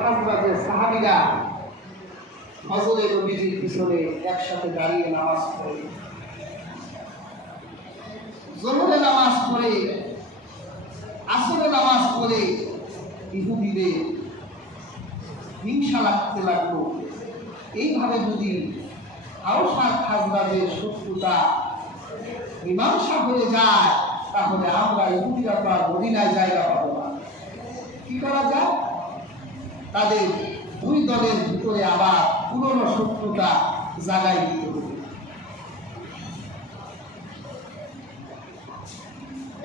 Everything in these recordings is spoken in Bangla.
খাজরাজের সাহাবীরা ফজরে নবীজির পিছনে একসাথে দাঁড়িয়ে নামাজ পড়ে, জোহরে নামাজ পড়ে, আসরে নামাজ পড়ে ইহুদিদের হিংসা লাগতে লাগলো। এইভাবে যদি আওস আর খাজরাজের শত্রুতা মীমাংসা হয়ে যায়, তাহলে আমরা ইহুদিরা তো আর মদিনায় জায়গা পাবো না। কি করা যায়? তাদের দুই দলের ভিতরে আবার পুরনো শত্রুতা জাগায় দিতে হবে।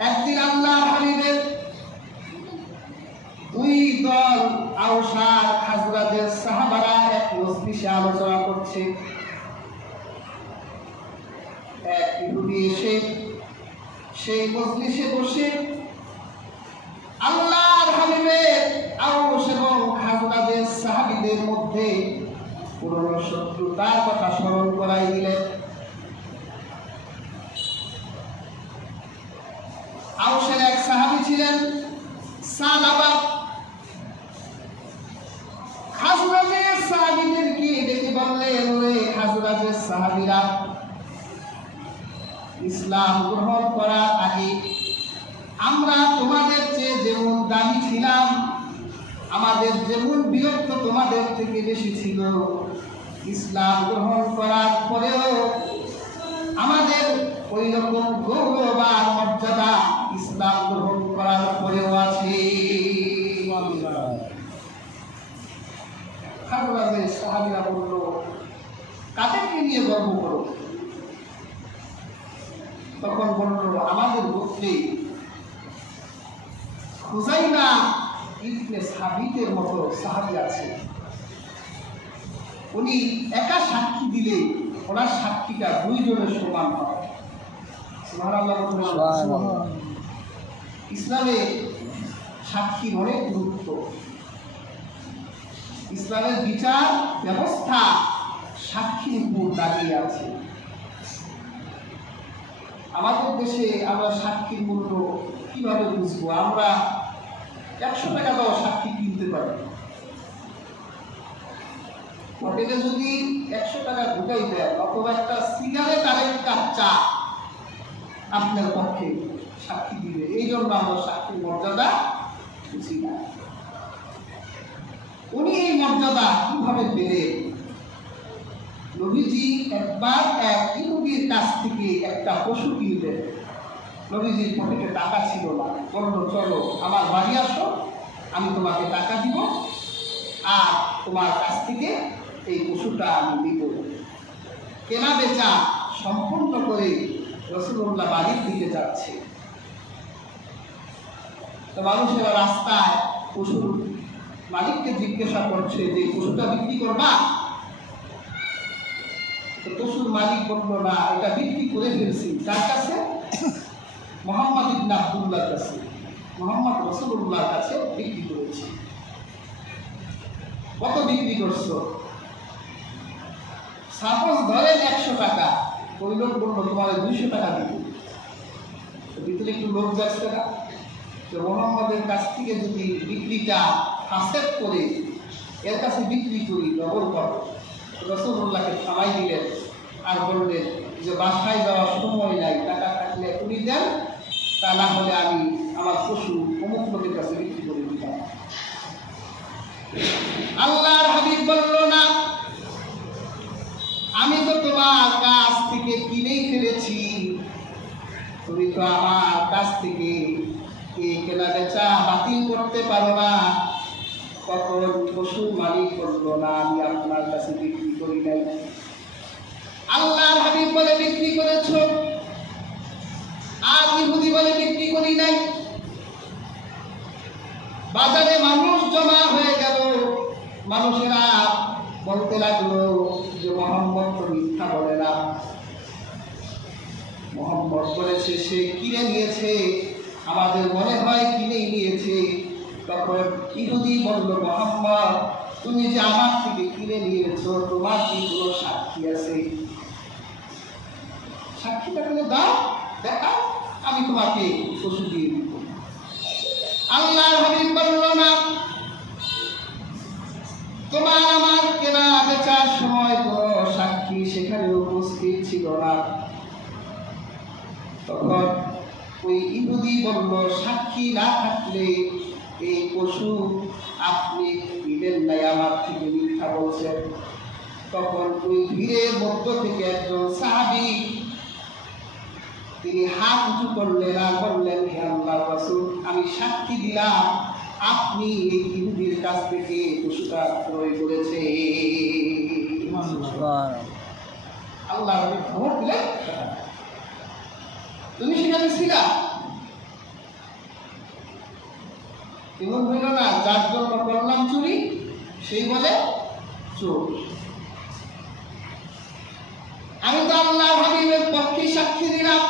একদিন আল্লাহর হাবিবের দুই দল আওস আর খাজরাজের সাহাবারা এক মজলিসে আলোচনা করছে। এক ইহুদি এসে সেই মজলিসে বসে আল্লাহর হাবিবের আওস এবং খাজরাজের সাহাবীদের মধ্যে পুরনো শত্রুতার কথা স্মরণ করাই দিলেন। আওসের এক সাহাবী ছিলেন সালাবা। খাজরাজের সাহাবীদেরকে ডেকে বললেন, ওরে খাজরাজের সাহাবীরা, ইসলাম গ্রহণ করার আগে আমরা তোমাদের চেয়ে যেমন দামি ছিলাম, আমাদের যেমন বীরত্ব তোমাদের থেকে বেশি ছিল, ইসলাম গ্রহণ করার পরেও আমাদের ওই রকম গৌরব আর মর্যাদা ইসলাম গ্রহণ করার পরেও আছে। খাজরাজের সাহাবীরা বলল, কাদেরকে নিয়ে গর্ব করো? তখন বলল, আমাদের গোত্রে হুযাইনা ইবনে সাবিতের মতো সাহাবী আছে, উনি একা সাক্ষী দিলে ওনার সাক্ষীটা দুইজনের সমান হয়। সুবহানাল্লাহ। ইসলামে সাক্ষীর অনেক গুরুত্ব। ইসলামের বিচার ব্যবস্থা সাক্ষীর উপর দাঁড়িয়ে আছে। আমাদের দেশে আমরা সাক্ষীর মূল্য কিভাবে বুঝবো? আমরা 100 টাকা দাও সাক্ষী কিনতে পারি। হোটেলে যদি 100 টাকা ঢুকাই দেয়, অথবা একটা সিগারেট আর এক কাপ চা আপনার পক্ষে সাক্ষী দিবে। এই জন্য আমরা সাক্ষীর মর্যাদা বুঝি না। উনি এই মর্যাদা কিভাবে পেলেন? নবীজি একবার এক ইহুদির কাছ থেকে একটা পশু কিনলেন। নবীজির পকেটে টাকা ছিল না। বলল, চলো আমার বাড়ি আসো, আমি তোমাকে টাকা দিব, আর তোমার কাছ থেকে এই পশুটা আমি নিব। কেনা বেচা সম্পূর্ণ করে রাসূলুল্লাহ বাড়ির দিকে যাচ্ছে। তো মানুষেরা রাস্তায় পশুর মালিককে জিজ্ঞাসা করছে যে পশুটা বিক্রি করবা? তো পশুর মালিক বলল, না, এটা বিক্রি করে ফেলছি। কার কাছে? মুহাম্মদ ইবনে আব্দুল্লাহর কাছে, মুহাম্মদ রাসূলুল্লাহর কাছে বিক্রি করেছি। কত বিক্রি করছো? সাপোজ ধরেন 100 টাকা। ওই লোক বলল, তোমার 200 টাকা দিব। ভিতরে একটু লোক যাচ্ছে না? তো মুহাম্মদের কাছ থেকে যদি বিক্রিটা ফাসেদ করে এর কাছে বিক্রি করি, ডবল করো। রাসূলুল্লাহকে থামাই দিলেন আর বললেন যে বাসায় যাওয়ার সময় নাই, টাকা থাকলে উনি দেন, তা না হলে আমি আমার পশু অমুক লোকের কাছে বিক্রি করে দিতাম। আল্লাহর হাবিব বলল, না, আমি তো তোমার কাছ থেকে কিনেই ফেলেছি, তুমি তো আমার কাছ থেকে এই কেনা বেচা বাতিল করতে পারো না। তখন পশুর মালিক বলল, না, আমি আপনার কাছে বিক্রি করি নাই। আল্লাহর হাবিব বলে বিক্রি করেছ, আর ইহুদি বলে বিক্রি করি নাই। বাজারে মানুষ জমা হয়ে গেল। মানুষেরা বলতে লাগলো যে মুহাম্মদ তো মিথ্যা বলে না, মুহাম্মদ বলেছে সে কিনে নিয়েছে, আমাদের মনে হয় কিনেই নিয়েছে। তখন ইহুদি বলল, মুহাম্মদ, তুমি যে আমার থেকে কিনে নিয়েছো, তোমার কি কোনো সাক্ষী আছে? সাক্ষীটা করে দাও, দেখাও, আমি তোমাকে পশু দিয়ে দিব। আল্লাহর হাবিব বলল, না, সময় কোনো সাক্ষী সেখানে উপস্থিত ছিল না। তখন ওই ইহুদি বলল, সাক্ষী না থাকলে এই পশু আপনি দিলেন নাই, আমার থেকে মিথ্যা বলছেন। তখন ওই ভিড়ের মধ্য থেকে একজন সাহাবী তিনি হাত উঁচু করলেন আর বললেন, হে আল্লাহর রাসূল, আমি সাক্ষী দিলাম আপনি এই ইহুদির কাছ থেকে পশুটা ক্রয় করেছে। আল্লাহ খবর দিলেন, তুমি সেখানে ছিলা। এমন হইল না যার জন্য করলাম চুরি সেই বলে চোর। আমি তো আল্লাহ হাবিবের পক্ষে সাক্ষী দিলাম,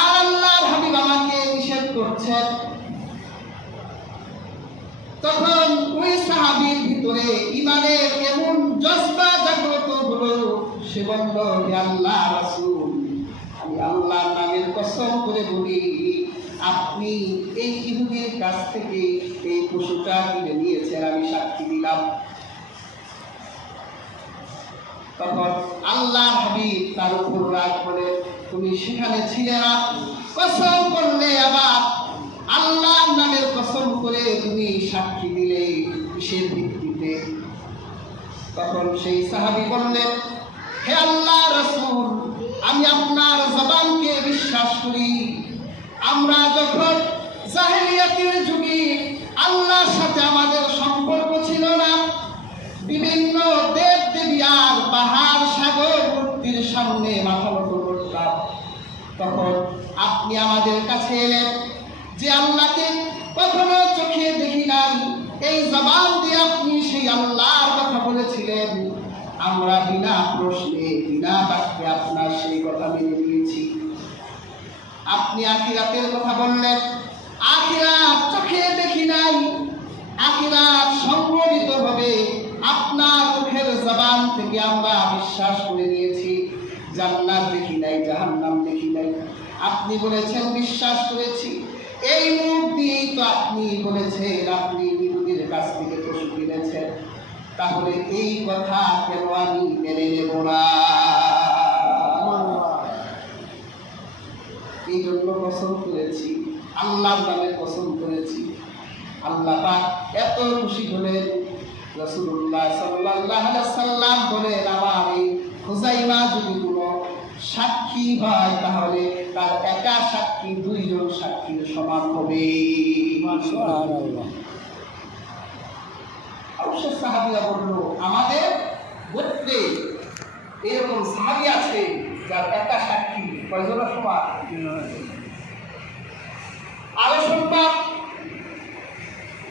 আর আল্লাহ হাবিব আমাকে নিষেধ করছেন। তখন ওই সাহাবীর ভিতরে ইমানের এমন জজবা জাগ্রত হলো, সে বলল, হে আল্লাহ রাসূল, আমি আল্লাহর নামের কসম করে বলি, আপনি এই ইহুদির কাছ থেকে এই পশুটা কিনে নিয়েছেন, আমি সাক্ষী দিলাম। তখন আল্লাহ হাবিব তার উপর রাগ করে, তুমি সেখানে ছিলে না, কসম করলে, আবার আল্লাহর নামের কসম করে তুমি সাক্ষী দিলে কিসের ভিত্তিতে? তখন সেই সাহাবী বললেন, হে আল্লাহ রাসূল, আমি আপনার জবানকে বিশ্বাস করি। আমরা যখন জাহেলিয়াতের যুগে আল্লাহর সাথে আমাদের সম্পর্ক ছিল না, বিভিন্ন দেব দেবী আর পাহাড় সাগর মূর্তির সামনে মাথা নত করতাম, তখন আপনি আমাদের কাছে এলেন, যে আল্লাহকে কখনো চোখে দেখি নাই, এই জবান দিয়ে আপনি সেই আল্লাহর কথা বলেছিলেন। আমরা বিনা প্রশ্নে বিনা বাক্যে আপনার সেই কথা মেনে নিয়েছি। আপনি আখিরাতের কথা বললেন, আখিরাত চোখে দেখি নাই, আখিরাত সংগঠিত হবে আপনার মুখের জবান থেকে আমরা বিশ্বাস করে নিয়েছি। জান্নাত দেখি নাই, জাহান্নাম দেখি নাই, আপনি বলেছেন বিশ্বাস করেছি। এই মুখ দিয়েই তো আপনি বলেছেন আপনি ইহুদির কাছ থেকে পশু কিনেছেন, তাহলে এই কথা কেন আমি মেনে নেব না? এই জন্য কসম করেছি, আল্লাহর নামে কসম করেছি। আল্লাহ পাক এত খুশি হলেন, রাসূলুল্লাহ সাল্লাল্লাহু আলাইহি সাল্লাম বলেন, আমার এই খুজাইমা যদি কোনো সাক্ষী হয় তাহলে তার একা সাক্ষী দুইজন সাক্ষীর সমান হবে। সুবহানাল্লাহ। অবশ্য সাহাবীরা বলল, আমাদের গোত্রে এরকম সাহাবী আছে যার একা সাক্ষী কয়জনের সমান? আরো শুনবা,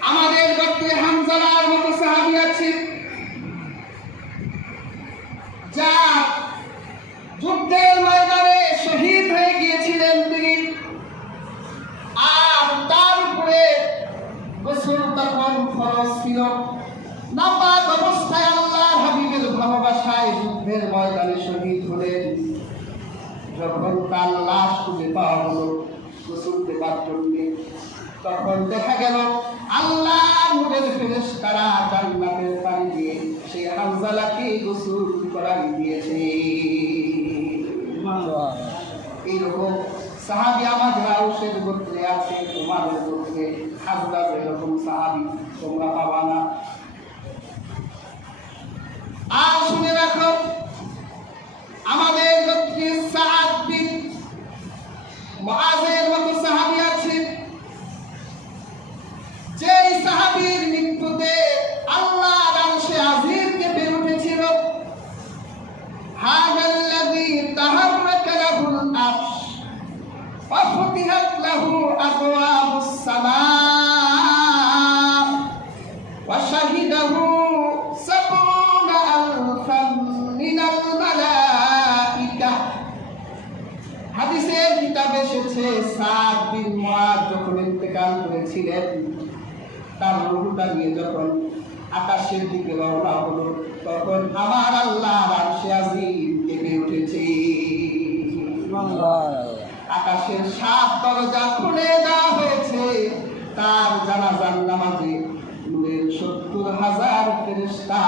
আমাদের গোত্রে হামজালার মতো সাহাবী আছে যা যুদ্ধের ময়দানে শহীদ হয়ে গিয়েছিলেন তিনি, আর তার উপরে গোসল তখন ফরজ ছিল। নাপাক অবস্থায় আল্লাহর হাবিবের ভালোবাসায় যুদ্ধের ময়দানে শহীদ হলেন। যখন তার লাশ খুঁজে পাওয়া হলো গোসল দেবার জন্য, তখন দেখা গেল আল্লাহ নূরের ফেরেশতারা জান্নাতের পানি দিয়ে সেই হামজালাকে গোসল করাই দিয়েছে। এইরকম সাহাবী আমাদের আউসের গোত্রে আছে, তোমাদের গোত্রে খাজরাজ এরকম সাহাবী তোমরা পাবা না। আর শুনে রাখো, আমাদের গোত্রে সাদ বিন মুআযের মতো সাহাবী আছে, যেই সাহাবীর মৃত্যুতে আল্লাহর আরশে আজিম কেঁপে উঠেছিল। হাযাল্লাযী তাহাররাকা লাহুল আরশ ওয়া ফুতিহাত লাহু আবওয়াবুস সামাআ ওয়া শাহিদাহু সাবউনা আলফান মিনাল মালাইকা। হাদিসের কিতাবে এসেছে, সাদ বিন মুআয যখন ইন্তেকাল করেছিলেন, তার রূহটা নিয়ে যখন আকাশের দিকে রওনা হলো, তখন আমার আল্লাহর আরশে আজিম কেঁপে উঠেছে। আকাশের 7 দরজা খুলে দেওয়া হয়েছে। তার জানাজার নামাজে নূরের 70,000 ফেরেশতা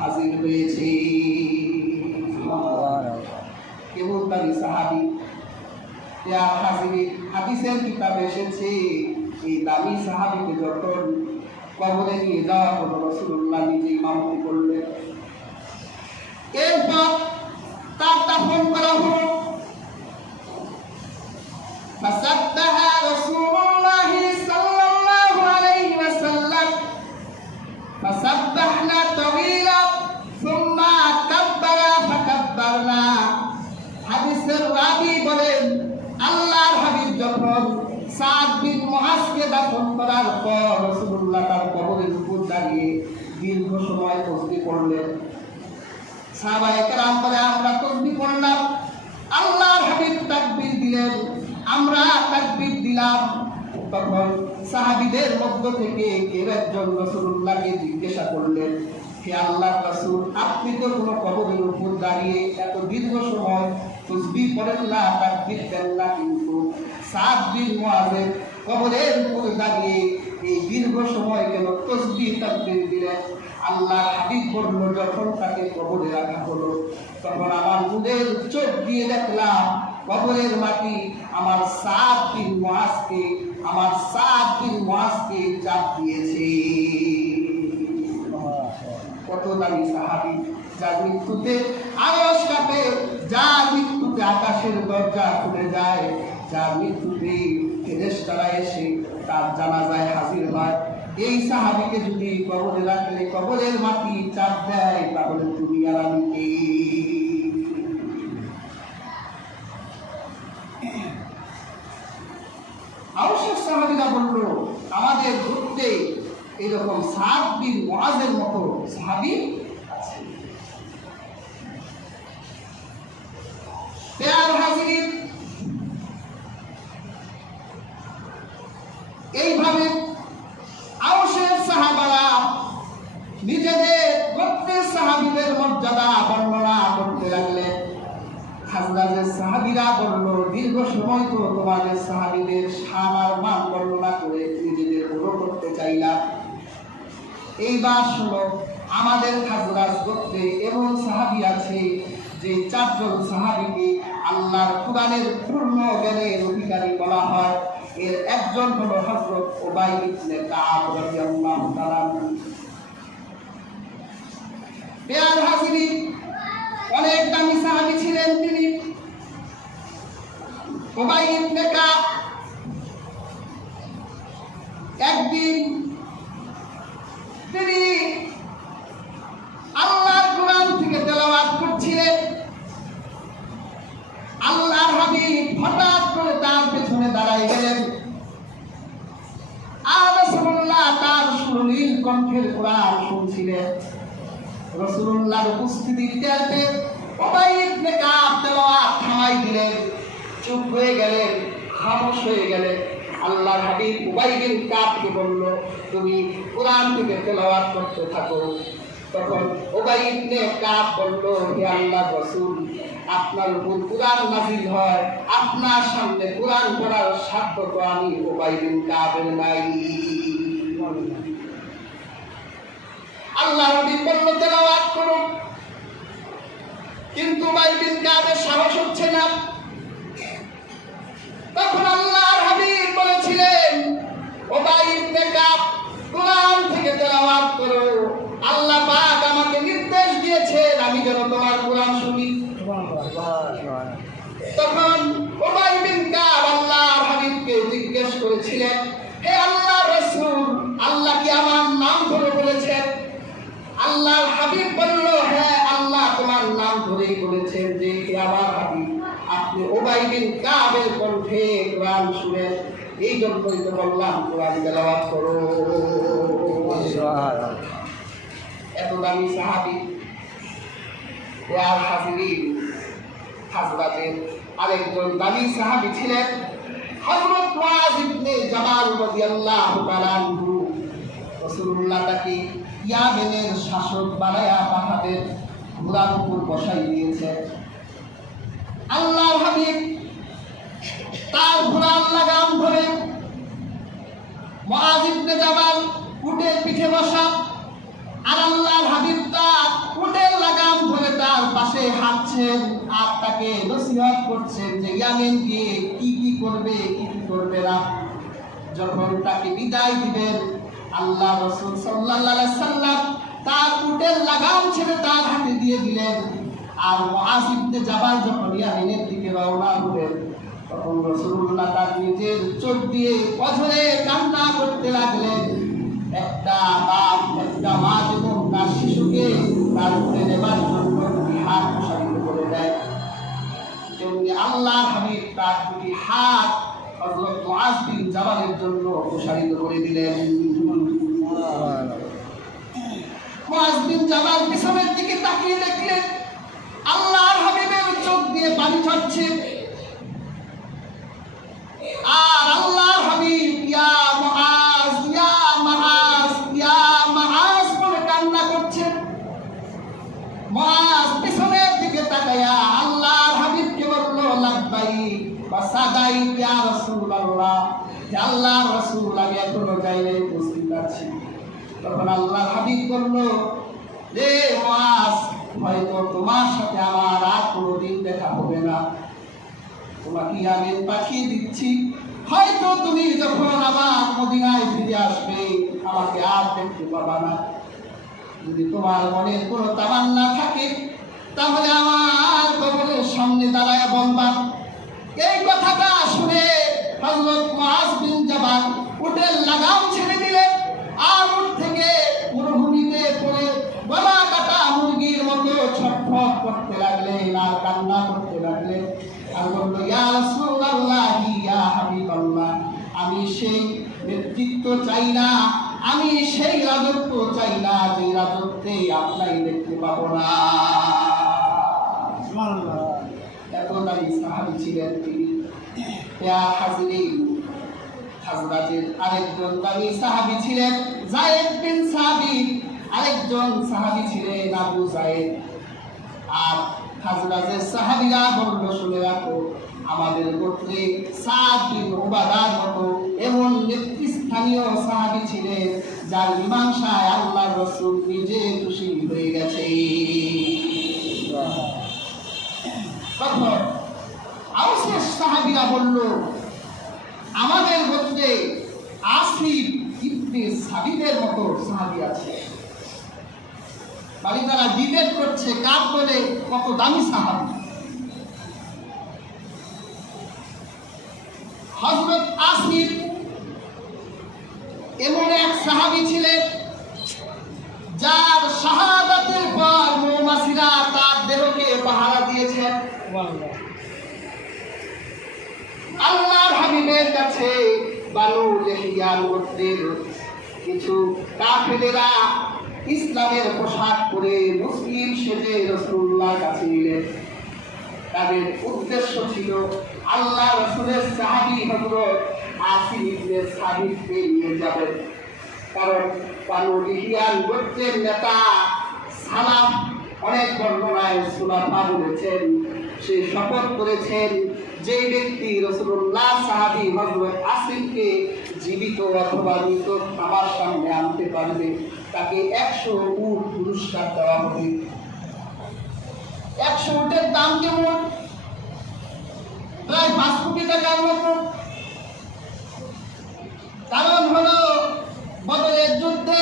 হাজির হয়েছে। কেবল তারই সাহাবী হাদিসের কিতাবে এসেছে, এই দামি সাহাবীকে যখন কবরে নিয়ে যাওয়া হলো, রাসূলুল্লাহ নিজে ইমামতি করলেন। এরপর তার দাফন করা হলো। فسبح رسول الله صلى الله عليه وسلم فسبحنا طويلا ثم كبر فكبرنا। হাদিসের রাবী বলেন, আল্লাহর হাবিব যখন সাদ বিন মুআজকে দাফন করার পর রাসূলুল্লাহ তার কবরের উপর দাঁড়িয়ে দীর্ঘ সময় তাসবিহ পড়লেন। সাহাবায়ে কেরাম বলে, আমরা তাসবিহ পড়লাম, আল্লাহর হাবিব তাকবীর দিলেন, আমরা তাকবীর দিলাম। তখন সাহাবীদের মধ্য থেকে কেউ একজন রাসূলুল্লাহকে জিজ্ঞাসা করলেন, হে আল্লাহর রাসূল, আপনি তো কোনো কবরের উপর দাঁড়িয়ে এত দীর্ঘ সময় তাসবিহ পড়েন না, তাকবীর দেন না, কিন্তু সাদ বিন মুআজের কবরের উপর দাঁড়িয়ে এই দীর্ঘ সময় কেন তাসবিহ তাকবীর দিলেন? আল্লাহর হাবিব বলল, যখন তাকে কবরে রাখা হলো তখন আমার মুদের চোখ দিয়ে দেখলাম কবরের মাটি আমার সাদ বিন মুআজকে চাপ দিয়েছে। কত দামি সাহাবী, যার মৃত্যুতে আরশ কাঁপে, যার মৃত্যুতে আকাশের দরজা খুলে যায়, যার মৃত্যুতে ফেরেশতারা এসে তার জানাজায় হাজির হয়। এই সাহাবীকে যদি কবরে রাখলে কবরের মাটি চাপ দেয়, তাহলে তুমি আর আমি কে? আরশের সাহাবীরা বলল, আমাদের ঘুরতে এরকম সাদ বিন মুআজের মতো সাহাবী আছে। প্রিয় হাজির, এইভাবে আরশের সাহাবারা নিজেদের গোত্রের সাহাবীদের মর্যাদা বর্ণনা করতে লাগলেন। খাজরাজের সাহাবীরা বলল, দীর্ঘ সময় তো তোমাদের সাহাবীদের শান আর মান বর্ণনা করে নিজেদের বড় করতে চাইলাম। এইবার শোনো, আমাদের খাজরাজ গোত্রে এমন সাহাবী আছে যে চারজন সাহাবীকে আল্লাহর কুরআনের পূর্ণ জ্ঞানের অধিকারী বলা হয়। এর একজন হলো হযরত উবাই ইবনে কাব রাদিয়াল্লাহু তাআলা। প্রিয় হাজিরিন, অনেক দামি সাহাবী ছিলেন তিনি। উবাই ইবনে কাব একদিন তিনি আল্লাহর কুরআন থেকে তেলাওয়াত করছিলেন। আল্লাহর হাবিব হঠাৎ করে তার পেছনে দাঁড়ায় গেলেন। আর রাসূলুল্লাহ তার সুনীল কণ্ঠের কুরআন শুনছিলেন। রাসূলুল্লাহর উপস্থিতি টের পেয়ে উবাই ইবনে কাব তেলাওয়াত থামাই দিলেন, চুপ হয়ে গেলেন, খামোশ হয়ে গেলেন। আল্লাহর হাবিব উবাই বিন কাবকে বলল, তুমি কুরআন থেকে তেলাওয়াত করতে থাকো। তখন উবাই ইবনে কাব বলল, হে আল্লাহর রাসূল, আপনার উপর কুরআন নাযিল হয়, আপনার সামনে কুরআন পড়ার সাধ্য তো আমি উবাই বিন কাবের নাই। আল্লাহর হাবিব বলল, তেলাওয়াত করো, কিন্তু উবাই বিন কাবের সাহস হচ্ছে না। তখন আল্লাহর হাবিব বলেছিলেন, উবাই ইবনে কাব, কুরআন থেকে তেলাওয়াত করো, আল্লাহ পাক আমাকে নির্দেশ দিয়েছেন আমি যেন তোমার কুরআন শুনি। তখন উবাই বিন কাব আল্লাহর হাবিবকে জিজ্ঞেস করেছিলেন, হে আল্লাহর রাসূল, আল্লাহ কি আমার নাম ধরে বলেছেন? আল্লাহর হাবিব বলল, হ্যাঁ, আল্লাহ তোমার নাম ধরেই বলেছেন যে হে আমার হাবিব, আপনি উবাই বিন কাবের কণ্ঠে কুরআন শুনেন, এই জন্যই তো বললাম কুরআন তেলাওয়াত করো। এত দামি সাহাবী। হাজিরিন, খাজরাজের আরেকজন দামি সাহাবী ছিলেন হযরত মুআয ইবনে জাবাল রাদিয়াল্লাহু তাআলা আনহু। রাসূলুল্লাহ তাকে ইয়ামেনের শাসক বানায়া পাহাড়ের ঘোড়ার উপর বসাই দিয়েছেন। আল্লাহর হাবিব তার ঘোড়ার লাগাম ধরে মুআয ইবনে জাবাল উটের পিঠে বসা, আর আল্লাহর হাবিব তার ডাকছেন আর তাকে নসিহত করছেন যে ইয়ামেন গিয়ে কি করবে কি করবে না। যখন তাকে বিদায় দিবেন, আল্লাহ রাসূল সাল্লাল্লাহু আলাইহি সাল্লাম তার উটের লাগাম ছেড়ে তার হাতে দিয়ে দিলেন। আর মুআজ ইবনে জাবাল যখন ইয়ামেনের দিকে রওনা হলেন, তখন রাসূলুল্লাহ তার নিজের চোখ দিয়ে অঝরে কান্না করতে লাগলেন। একটা বাপ, একটা মা যখন তার শিশুকে তার উঠে নেবার জন্য হাত প্রসারিত করে দেয়, তেমনি আল্লাহর হাবিব তার দুটি হাত হযরত মুআজ বিন জাবালের জন্য প্রসারিত করে দিলেন। মুআজ বিন জাবাল পিছনের দিকে তাকিয়ে দেখলেন আল্লাহর হাবিবের চোখ দিয়ে পানি ঝরছে, আর আল্লাহর হাবিব ইয়া মুআজ ইয়া মুআজ ইয়া মুআজ বলে কান্না করছেন। মুআজ পিছনের দিকে তাকায়া আল্লাহর হাবিবকে বলল, লাব্বাইক ওয়া সাদাইক ইয়া রাসূলুল্লাহ, হে আল্লাহর রাসূল, আমি এখনো যাইনি, উপস্থিত আছি। তখন আল্লাহর হাবিব বলল, রে মুআজ, হয়তো তোমার সাথে আমার আর কোনোদিন দেখা হবে না, তোমাকে আমি পাঠিয়ে দিচ্ছি, হয়তো তুমি যখন আবার মদিনায় ফিরে আসবে আমাকে আর দেখতে পাবা না। যদি তোমার মনে কোনো তামান্না থাকে তাহলে আমার কবরের সামনে দাঁড়ায় বলবা। এই কথাটা শুনে হযরত মুআজ বিন জাবাল উটের লাগাম ছেড়ে দিলেন, আর উট থেকে মরুভূমিতে পড়ে গলা কাটা মুরগির মতো ছটফট করতে লাগলেন আর কান্না করতে লাগলেন। আর বলল, ইয়া রাসূলুল্লাহ ইয়া হাবিবাল্লাহ, আমি সেই নেতৃত্ব চাই না, আমি সেই রাজত্ব চাই না যে রাজত্বে আপনাই দেখতে পাবো না। এত দামি সাহাবী ছিলেন তিনি। ইয়া হাজিরিন, হাজরাতের আরেকজন দামি সাহাবী ছিলেন যায়েদ বিন সাবিত, আরেকজন সাহাবী ছিলেন আবু যায়েদ। আর হাজরাতের সাহাবীরা বলল, শুনে রাখো, আমাদের গোত্রে সাদ বিন উবাদার মতো এমন নেতৃস্থানীয় সাহাবী ছিলেন যার মীমাংসায় আল্লাহর রাসূল নিজে খুশি হয়ে গেছে। তখন আওসের সাহাবীরা বলল, আমাদের গোত্রে আসিফ ইবনে সাবিতের মতো সাহাবী আছে। মানে তারা ডিবেট করছে কার বলে কত দামি সাহাবী। হযরত আসিফ এমন এক সাহাবী ছিলেন যার শাহাদাতের পর মৌমাছিরা তার দেহকে পাহারা দিয়েছেন। আল্লাহর হাবিবের কাছে বানু লিহিয়ান গোত্রের কিছু কাফেরেরা ইসলামের পোশাক পরে মুসলিম সেজে রাসূলুল্লাহর কাছে এলেন। তাদের উদ্দেশ্য ছিল আল্লাহ রাসূলের সাহাবী হযরত আসিফ ইবনে সাবিতকে নিয়ে যাবেন। কারণ বানু লিহিয়ান গোত্রের নেতা সালাম অনেক বর্ণনায় সুলাফা বলেছেন, সে শপথ করেছেন যে ব্যক্তি রাসূলুল্লাহ সাহাবী হযরত আসিফকে জীবিত অথবা মৃত আমার সামনে আনতে পারবে তাকে 100 উট পুরস্কার দেওয়া হবে। 100 উটের দাম কেমন? প্রায় 5 কোটি টাকার মতো। কারণ হলো বদরের যুদ্ধে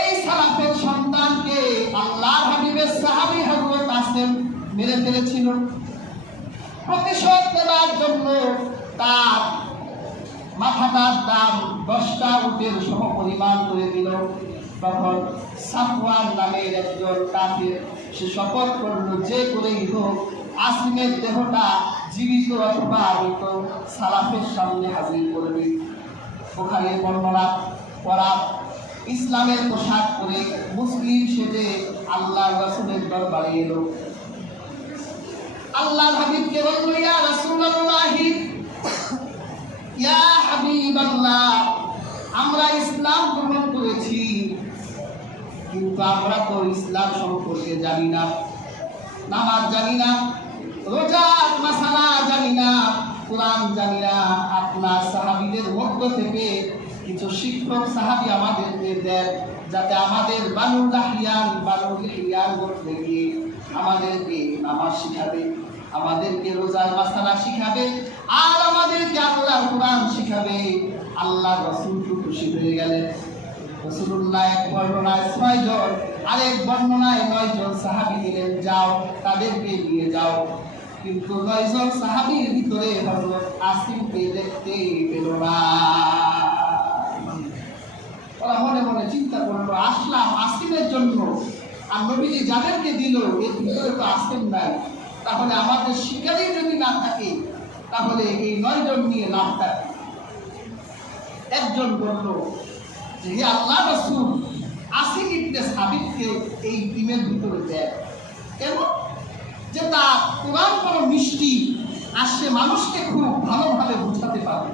এই সালাফের সন্তানকে আল্লাহর হাবিবের সাহাবী হযরত আসিফ মেরে ফেলেছিল। প্রতিশোধ নেবার জন্য তার মাথাটার দাম 10টা উটের সমপরিমাণ করে দিল। তখন সাফওয়ান নামের একজন কাফির সে শপথ করল, যে করেই হোক আসিমের দেহটা জীবিত অথবা মৃত সালাফের সামনে হাজির করবে। ওখানে বর্ণনা করা ইসলামের পোশাক পরে মুসলিম সেজে আল্লাহর রাসূলের দরবারে এলো। আল্লাহর হাবিবকে বলল, ইয়া রাসূলুল্লাহ ইয়া হাবিবাল্লাহ, আমরা ইসলাম গ্রহণ করেছি, কিন্তু আমরা তো ইসলাম সম্পর্কে জানি না, নামাজ জানি না, রোজার মাসালা জানি না, কোরআন জানি না। আপনার সাহাবীদের মধ্য থেকে কিছু শিক্ষক সাহাবী আমাদেরকে দেন, যাতে আমাদের বানুল লাহিয়ান করতে গিয়ে আমাদেরকে নামাজ শিখাবে, আমাদেরকে রোজার মাসালা শিখাবে, আর আমাদেরকে আল্লাহর কোরআন শিখাবে। আল্লাহ রাসূল খুশি হয়ে গেলেন। রাসূলুল্লাহ এক বর্ণনায় 6 জন, আরেক বর্ণনায় 9 জন সাহাবী দিলেন, যাও তাদেরকে নিয়ে যাও। কিন্তু 9 জন সাহাবীর ভিতরে হযরত আসিমকে দেখতে পেল না। ওরা মনে মনে চিন্তা করলো, আসলাম আসিমের জন্য, আর নবীজি যাদেরকে দিল এর ভিতরে তো আসিম নাই, তাহলে আমাদের শিকারই যদি না থাকে তাহলে এই 9 জন নিয়ে লাভটা কি? একজন বলল যে হে আল্লাহ রাসূল, আসিম ইবনে সাবিতকে এই টিমের ভিতরে দেয়। কেন? যে তার কোরআন বড় মিষ্টি, আর সে মানুষকে খুব ভালোভাবে বোঝাতে পারবে।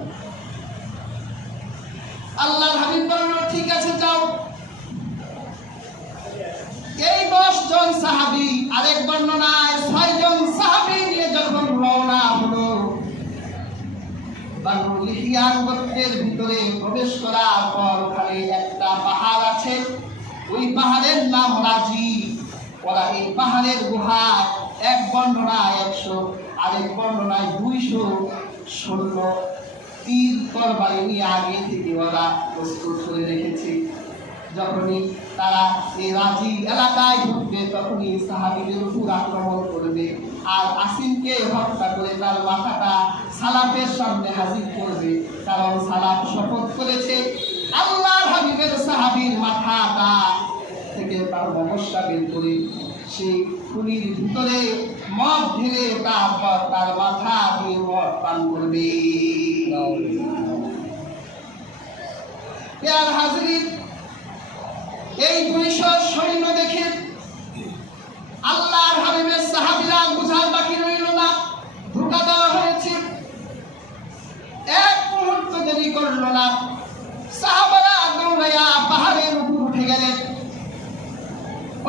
আল্লাহর হাবিব বলল, ঠিক আছে যাও। এই 10 জন সাহাবী, আরেক বর্ণনায় 6 জন সাহাবী নিয়ে যখন রওনা হলো, বানু লিহিয়ান গোত্রের ভিতরে প্রবেশ করার পর ওখানে একটা পাহাড় আছে, ওই পাহাড়ের নাম রাজি। ওরা এই পাহাড়ের গুহা এক বর্ণনায় 100, আরেক বর্ণনায় 200 সৈন্য তীর তরবারি নিয়ে আগে থেকে ওরা প্রস্তুত করে রেখেছে। যখনই তারা এই রাজি এলাকায় ঢুকবে তখনই সাহাবীদের উপর আক্রমণ করবে, আর আসিমকে হত্যা করে তার মাথাটা সালাফের সামনে হাজির করবে। কারণ সালাফ শপথ করেছে আল্লাহর হাবিবের সাহাবীর মাথাটা থেকে তার মগজটা বের করে সেই খুনির ভিতরে মদ ঢেলে তারপর তার মাথা দিয়ে মদ পান করবে। প্রিয় হাজরিন, এই 200 সৈন্য দেখে আল্লাহর হাবিবের সাহাবীরা বুঝার বাকি রইল না, ধোঁকা দেওয়া হয়েছে। এক মুহূর্ত দেরি করল না, সাহাবারা দৌড়াইয়া পাহাড়ের উপর উঠে গেলেন।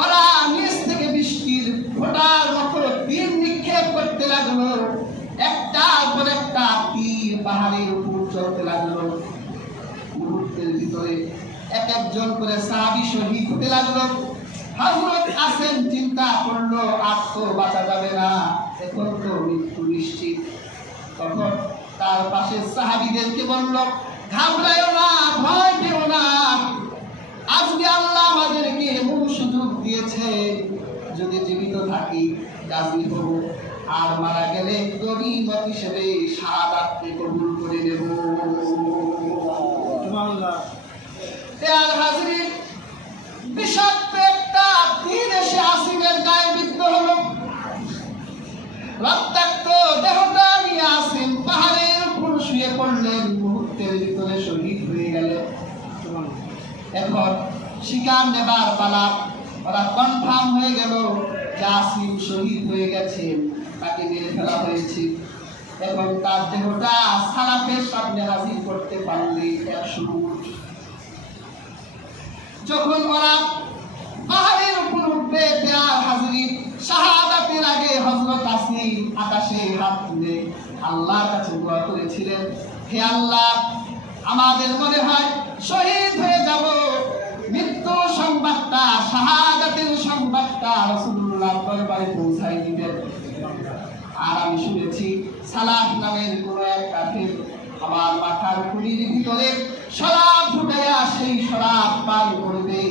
ওরা নিচ থেকে বৃষ্টির ফোঁটার মতো তীর নিক্ষেপ করতে লাগলো, একটার পর একটা তীর পাহাড়ের উপর চলতে লাগলো। মুহূর্তের ভিতরে এক একজন করে সাহাবী শহীদ হতে লাগলো। হযরত আসিম চিন্তা করলো, আর তো বাঁচা যাবে না, এখন তো মৃত্যু নিশ্চিত। তখন তার পাশে সাহাবীদেরকে বলল, ঘাবড়ায়ো না, ভয় পেও না, আজকে আল্লাহ আমাদেরকে এমন সুযোগ দিয়েছে, যদি জীবিত থাকি গাজী হব, আর মারা গেলে গনিমত হিসেবে শাহাদাতকে কবুল করে নেব। সুবহানাল্লাহ। প্রিয় হাজরিন, বিষাক্ত একটা তীর এসে আসিমের গায়ে বিদ্ধ হলো। রক্তাক্ত দেহটা নিয়ে আসিম পাহাড়ের উপর শুয়ে পড়লেন, মুহূর্তের ভিতরে শহীদ হয়ে গেলেন। এখন শিকার নেবার পালা। ওরা কনফার্ম হয়ে গেল যে আসিম শহীদ হয়ে গেছেন, তাকে মেরে ফেলা হয়েছে। এখন তার দেহটা সালাফের সামনে হাজির করতে পারলে 100 উট। যখন ওরা পাহাড়ের উপর উঠবে, প্রিয় হাজরিন, শাহাদাতের আগে হযরত আসিম আকাশে হাত তুলে আল্লাহর কাছে দোয়া করেছিলেন, হে আল্লাহ, আমাদের মনে হয় শহীদ হয়ে যাব, মৃত্যু সংবাদটা, শাহাদাতের সংবাদটা রাসূলুল্লাহর দরবারে পৌঁছাই দিবেন। আর আমি শুনেছি সালাফ নামের কোন এক কাফের আমার মাথার খুলির ভিতরে শরাব ঢুকাইয়া সেই শরাব পান করবে।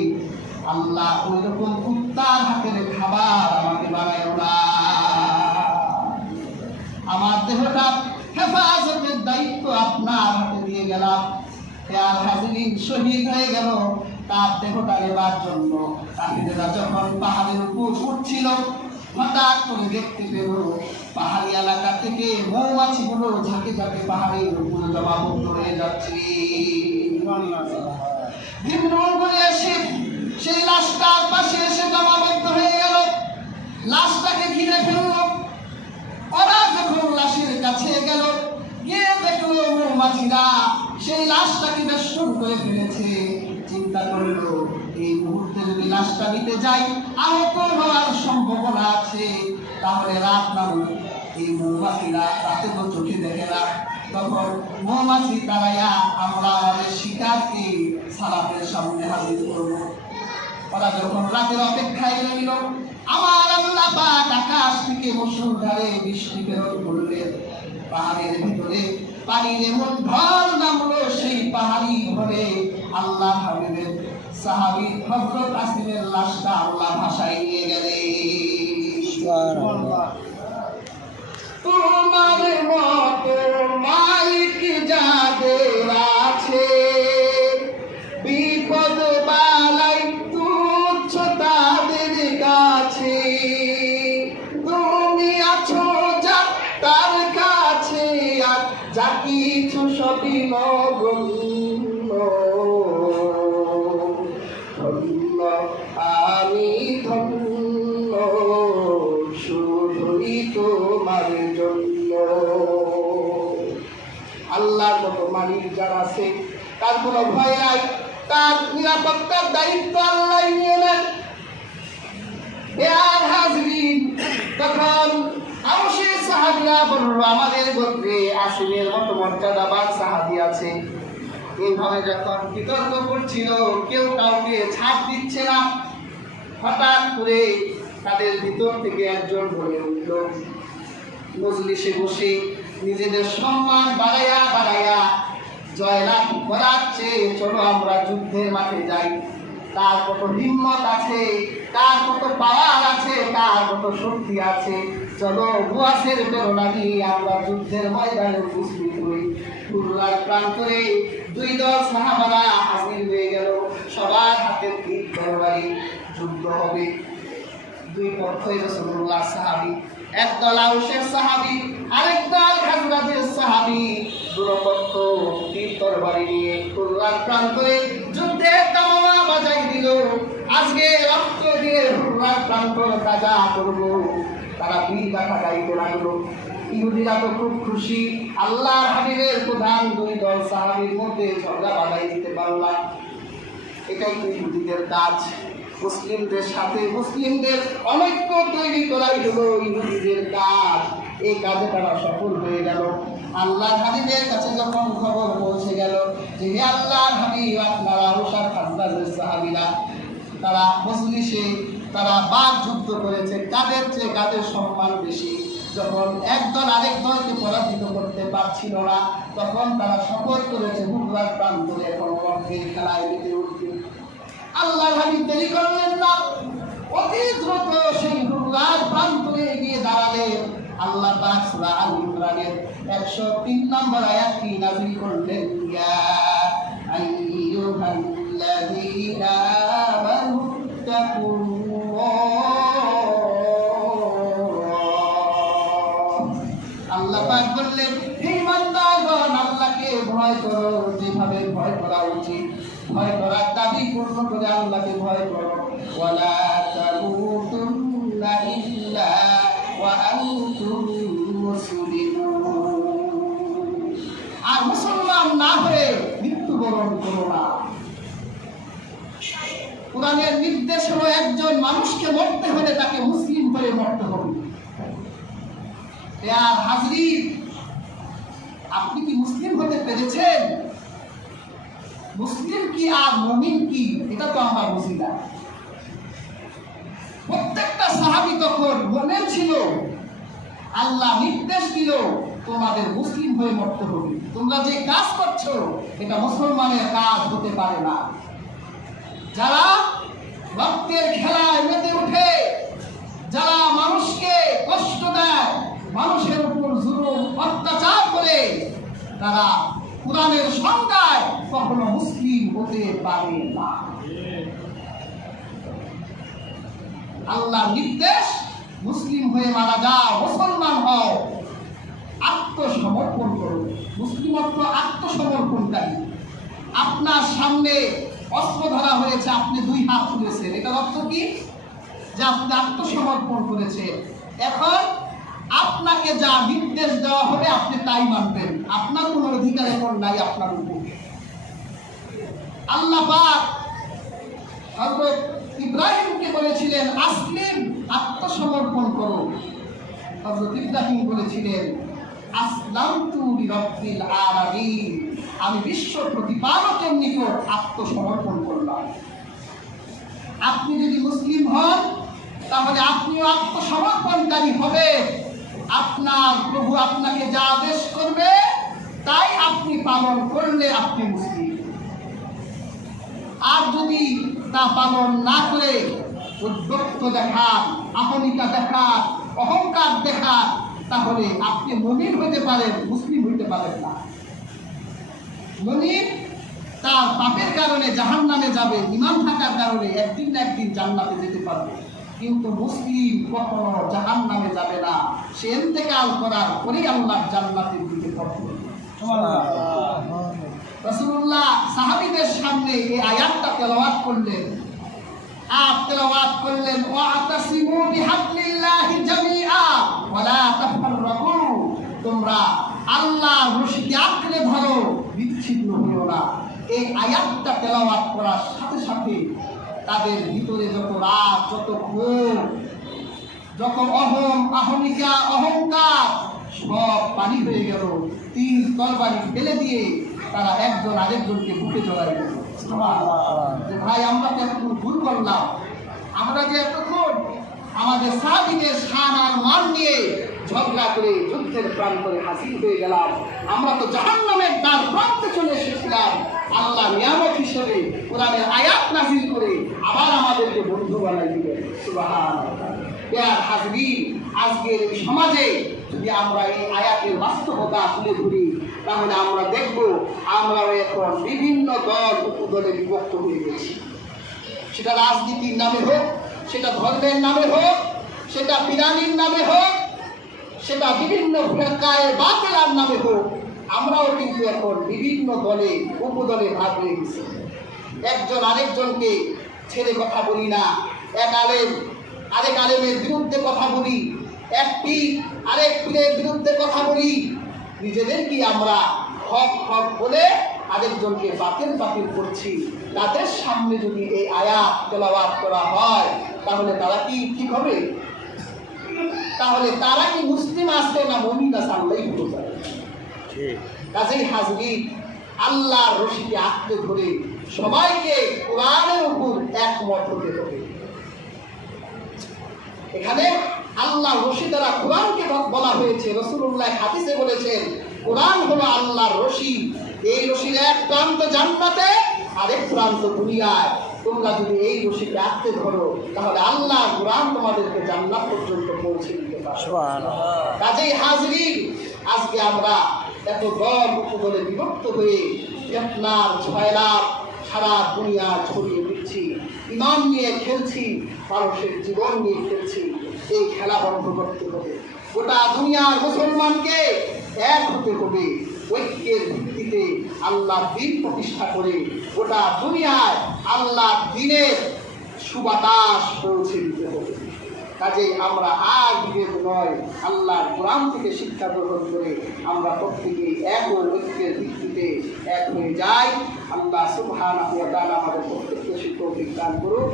আল্লাহ ওইরকম কুত্তার হাতের খাবার আমাকে বানাইও না। আমার দেহটা হেফাজতের দায়িত্ব আপনার হাতে দিয়ে গেলাম। প্রিয় হাজরিন, শহীদ হয়ে গেল। তার দেহটা নেবার জন্য কাফিরেরা যখন পাহাড়ের উপর উঠছিল, হঠাৎ করে দেখতে পেল পাহাড়ি এলাকা থেকে মৌমাছিগুলো ঝাঁকে ঝাঁকে পাহাড়ের উপর জমাবদ্ধ হয়ে যাচ্ছে। ভিমরুল করে এসে সেই লাশটার পাশে এসে জমাবদ্ধ হয়ে গেল, লাশটাকে ঘিরে ফেলল। ওরা যখন লাশের কাছে গেল, গিয়ে দেখলো মৌমাছিরা সেই লাশটাকে বেষ্টন করে ফেলেছে। চিন্তা করলো, এই মুহূর্তে যদি লাশটা নিতে যাই আহত হওয়ার সম্ভাবনা আছে, তাহলে রাত নামুক। এই মৌমাছিরা রাতে তো চোখে দেখে না, তখন মৌমাছি তারাইয়া আমরা আমাদের শিকারকে সালাফের সামনে হাজির করবো। ওরা যখন রাতের অপেক্ষায় রইল, আমার আল্লাহ পাক আকাশ থেকে মুষলধারে বৃষ্টি প্রেরণ করলেন। পাহাড়ের ভিতরে পানির এমন ঢল নামলো, সেই পাহাড়ি ঘরে আল্লাহ হাবিবের সাহাবী হযরত আসিমের লাশটা আল্লাহ ভাষায় নিয়ে গেলেন। তোমার মতো মালিক যাদের আছে, বিপদ বালাই তুচ্ছ তাদের কাছে। তুমি আছো যা তার কাছে, আর যা কিছু সবই নগণ্য। ধন্য আমি ধন্য, শুধুই তোমার জন্য। আল্লাহর মতো মালিক যার আছে, তার কোনো ভয় নাই, তার নিরাপত্তার দায়িত্ব আল্লাহ নিয়ে নেন। আর হাজরিন, তখন আওসের সাহাবীরা বলল, আমাদের গোত্রে আসিমের মতো মর্যাদাবান সাহাবী আছে। এইভাবে যখন বিতর্ক করছিল, কেউ কাউকে ছাড় দিচ্ছে না, হঠাৎ করে তাদের ভিতর থেকে একজন বলে উঠল, মজলিসে বসে নিজেদের সম্মান বাড়াইয়া বাড়াইয়া জয়লাভ করাচ্ছে, চলো আমরা যুদ্ধের মাঠে যাই। তার কত হিম্মত আছে, তার কত পাওয়ার আছে, তার কত শক্তি আছে, চলো বুয়াসের প্রেরণা নিয়ে আমরা যুদ্ধের ময়দানে উপস্থিত হই। কুরআন প্রান্তরে দুই দল সাহাবারা হাজির হয়ে গেল, সবার হাতে তীর তরবারি, যুদ্ধ হবে। দুই পক্ষই রাসূলুল্লাহ সাহাবী, এক দল আউসের সাহাবী, আরেক দল খাজরাজের সাহাবী। দুপক্ষ তীর তরবারি নিয়ে কুরআন প্রান্তরে যুদ্ধের দামামা বাজাই দিল। আজকে রক্ত দিয়ে কুরআন প্রান্তর তাজা করব। তারা বীর গাথা গাইতে লাগলো। ইহুদিরা তো খুব খুশি, আল্লাহর হাবিবের প্রধান দুই দল সাহাবীর মধ্যে ঝগড়া বাঁধাই দিতে পারলাম। এটাই তো ইহুদিদের কাজ। মুসলিমদের সাথে মুসলিমদের অনৈক্য তৈরি করাই হলো ইহুদিদের কাজ। এই কাজে তারা সফল হয়ে গেল। আল্লাহর হাবিবের কাছে যখন খবর পৌঁছে গেল যে হে আল্লাহর হাবিব, আপনারা আওসার খাজরাজের সাহাবীরা তারা মজলিসে তারা বাক যুদ্ধ করেছে, কাদের চেয়ে কাদের সম্মান বেশি। যখন একদল আরেক দলকে পরাজিত করতে পারছিল না, তখন তারা শপথ করেছে হুররার প্রান্তরে এখন রক্তের খেলায় মেতে উঠবে। আল্লাহর হাবিব দেরি করলেন না, অতি দ্রুত সেই হুররার প্রান্তরে এগিয়ে দাঁড়ালেন। আল্লাহ পাক সূরা আল ইমরানের 103 নম্বর আয়াতটি নাযিল করলেন, ইয়া আইয়ুহাল্লাযীনা আমানু আল্লাহ পাক বললেন, হে ইমানদারগণ, আল্লাহকে ভয় করো যেভাবে ভয় করা উচিত। ভয় করার দাবি পূর্ণ করে আল্লাহকে ভয় করো। ওয়ালা তামুতুন্না ইল্লা ওয়া আনতুম মুসলিমুন। আর মুসলমান না হয়ে মৃত্যুবরণ করো না। কোরআনের নির্দেশ হলো একজন মানুষকে মরতে হলে তাকে মুসলিম হয়ে মরতে হবে। আর হাজরিন, আপনি কি মুসলিম হতে পেরেছেন? মুসলিম কি আর মুমিন কি, এটা তো আমরা বুঝি না। প্রত্যেকটা সাহাবী তখন মুমিন ছিল। আল্লাহ নির্দেশ দিল, তোমাদের মুসলিম হয়ে মরতে হবে। তোমরা যে কাজ করছো এটা মুসলমানের কাজ হতে পারে না। যারা রক্তের খেলায় মেতে উঠে, যারা মানুষকে কষ্ট দেয়, মানুষের উপর জুলুম অত্যাচার করে, তারা কোরআনের সংজ্ঞায় কখনো মুসলিম হতে পারে না। আল্লাহর নির্দেশ, মুসলিম হয়ে মারা যাও, মুসলমান হও, আত্মসমর্পণ করো। মুসলিমত্ব আত্মসমর্পণকারী। আপনার সামনে অস্ত্র ধরা হয়েছে, আপনি দুই হাত তুলেছেন, এটার অর্থ কি? যে আপনি আত্মসমর্পণ করেছেন। এখন আপনাকে যা নির্দেশ দেওয়া হবে আপনি তাই মানবেন। আপনার কোনো অধিকার এখন নাই আপনার উপর। আল্লাহ পাক হযরত ইব্রাহিমকে বলেছিলেন আসলিম, আত্মসমর্পণ করো। হযরত ইব্রাহিম বলেছিলেন আসলামতু লিরাব্বিল আলামিন, আমি বিশ্ব প্রতিপালকের নিকট আত্মসমর্পণ করলাম। আপনি যদি মুসলিম হন তাহলে আপনিও আত্মসমর্পণকারী হবে। আপনার প্রভু আপনাকে যা আদেশ করবে তাই আপনি পালন করলে আপনি মুসলিম। আর যদি তা পালন না করে উদ্যক্ত দেখান, আহমিকা দেখান, অহংকার দেখান, তাহলে আপনি মুমিন হতে পারেন, মুসলিম হইতে পারেন না। মুমিন তার পাপের কারণে জাহান্নামে যাবে, ঈমান থাকার কারণে একদিন না একদিন জান্নাতে যেতে পারবে, কিন্তু মুসলিম কখনো জাহান্নামে যাবে না। সে ইন্তেকাল করার পরেই আল্লাহর জান্নাতের দিকে পথ করবে। রাসূলুল্লাহ সাহাবীদের সামনে এই আয়াতটা তেলাওয়াত করলেন, আর তেলাওয়াত করলেন ওয়াতাসিমু বিহাবলিল্লাহি জামিআ ওয়ালা তাফাররাকু, তোমরা আল্লাহর রশিকে আঁকড়ে ধরো, বিচ্ছিন্ন হইও না। এই আয়াতটা তেলাওয়াত করার সাথে সাথে তাদের ভিতরে যত রাগ, যত ক্ষোভ, যত আহমিকা, অহংকার সব পানি হয়ে গেল। তিন তরবারি ফেলে দিয়ে তারা একজন আরেকজনকে বুকে জড়াই দিল। যে ভাই আমরা তো এতক্ষণ ভুল করলাম, আমরা যে এতক্ষণ আমাদের সাহাবীদের শান আর মান নিয়ে ঝগড়া করে যুদ্ধের প্রান্তরে হাসিল হয়ে গেলাম, আমরা তো জাহান্নামের দ্বার প্রান্তে চলে এসেছিলাম। আল্লাহ নিয়ামত হিসেবে কোরআনের আয়াত নাযিল করে আবার আমাদেরকে বন্ধু বানাই দিলেন। সুবহানাল্লাহ। প্রিয় হাজরিন, আজকের এই সমাজে যদি আমরা এই আয়াতের বাস্তবতা তুলে ধরি তাহলে আমরা দেখব আমরাও এখন বিভিন্ন দল উপদলে বিভক্ত হয়ে গেছি। সেটা রাজনীতির নামে হোক, সেটা ধর্মের নামে হোক, সেটা পিরানির নামে হোক, সেটা বিভিন্ন ফিরকায়ে বাতিলার নামে হোক, আমরাও কিন্তু এখন বিভিন্ন দলে উপদলে ভাগ হয়ে গেছি। একজন আরেকজনকে ছেড়ে কথা বলি না, এক আলেম আরেক আলেমের বিরুদ্ধে কথা বলি, এক পীর আরেক পীরের বিরুদ্ধে কথা বলি, নিজেদেরকে আমরা হক হক বলে আরেকজনকে বাতিল বাতিল করছি। তাদের সামনে যদি এই আয়াত তেলাওয়াত করা হয় তাহলে তারা কি ঠিক হবে? তাহলে তারা কি মুসলিম আছে না মুমিন আছে? আল্লাহই বুঝতে পারে। কাজেই হাজরিন, আল্লাহর রশিকে আঁকড়ে ধরে সবাইকে কোরআনের উপর একমত হতে হবে। এখানে আল্লাহর রশি দ্বারা কোরআনকে বলা হয়েছে। রাসূলুল্লাহ হাদিসে বলেছেন কোরআন হলো আল্লাহর রশি, এই রশির এক প্রান্ত জান্নাতে আর এক প্রান্ত দুনিয়ায়। তোমরা যদি এই রশিকে আঁকড়ে ধরো তাহলে আল্লাহ কোরআন তোমাদেরকে জান্নাত পর্যন্ত পৌঁছে দিতে পারে। সুবহানাল্লাহ। কাজেই হাজরিন, আজকে আমরা এত দল উপদলে বিভক্ত হয়ে ফিতনার ছয়লাভ সারা দুনিয়া ছড়িয়ে দিচ্ছি, ইমান নিয়ে খেলছি, মানুষের জীবন নিয়ে খেলছি। এই খেলা বন্ধ করতে হবে। গোটা দুনিয়ার মুসলমানকে এক হতে হবে, ঐক্যের ভিত্তিতে আল্লাহ দ্বীন প্রতিষ্ঠা করে গোটা দুনিয়ায় আল্লাহ দ্বীনের সুবাতাস পৌঁছে দিতে হবে। কাজেই আমরা আর বিভেদ নয়, আল্লাহর কোরআন থেকে শিক্ষা গ্রহণ করে আমরা প্রত্যেকেই এক ঐক্যের ভিত্তিতে এক হয়ে যাই। আল্লাহ সুবহানাহু ওয়া তাআলা আমাদের প্রত্যেককে তৌফিক দান করুন।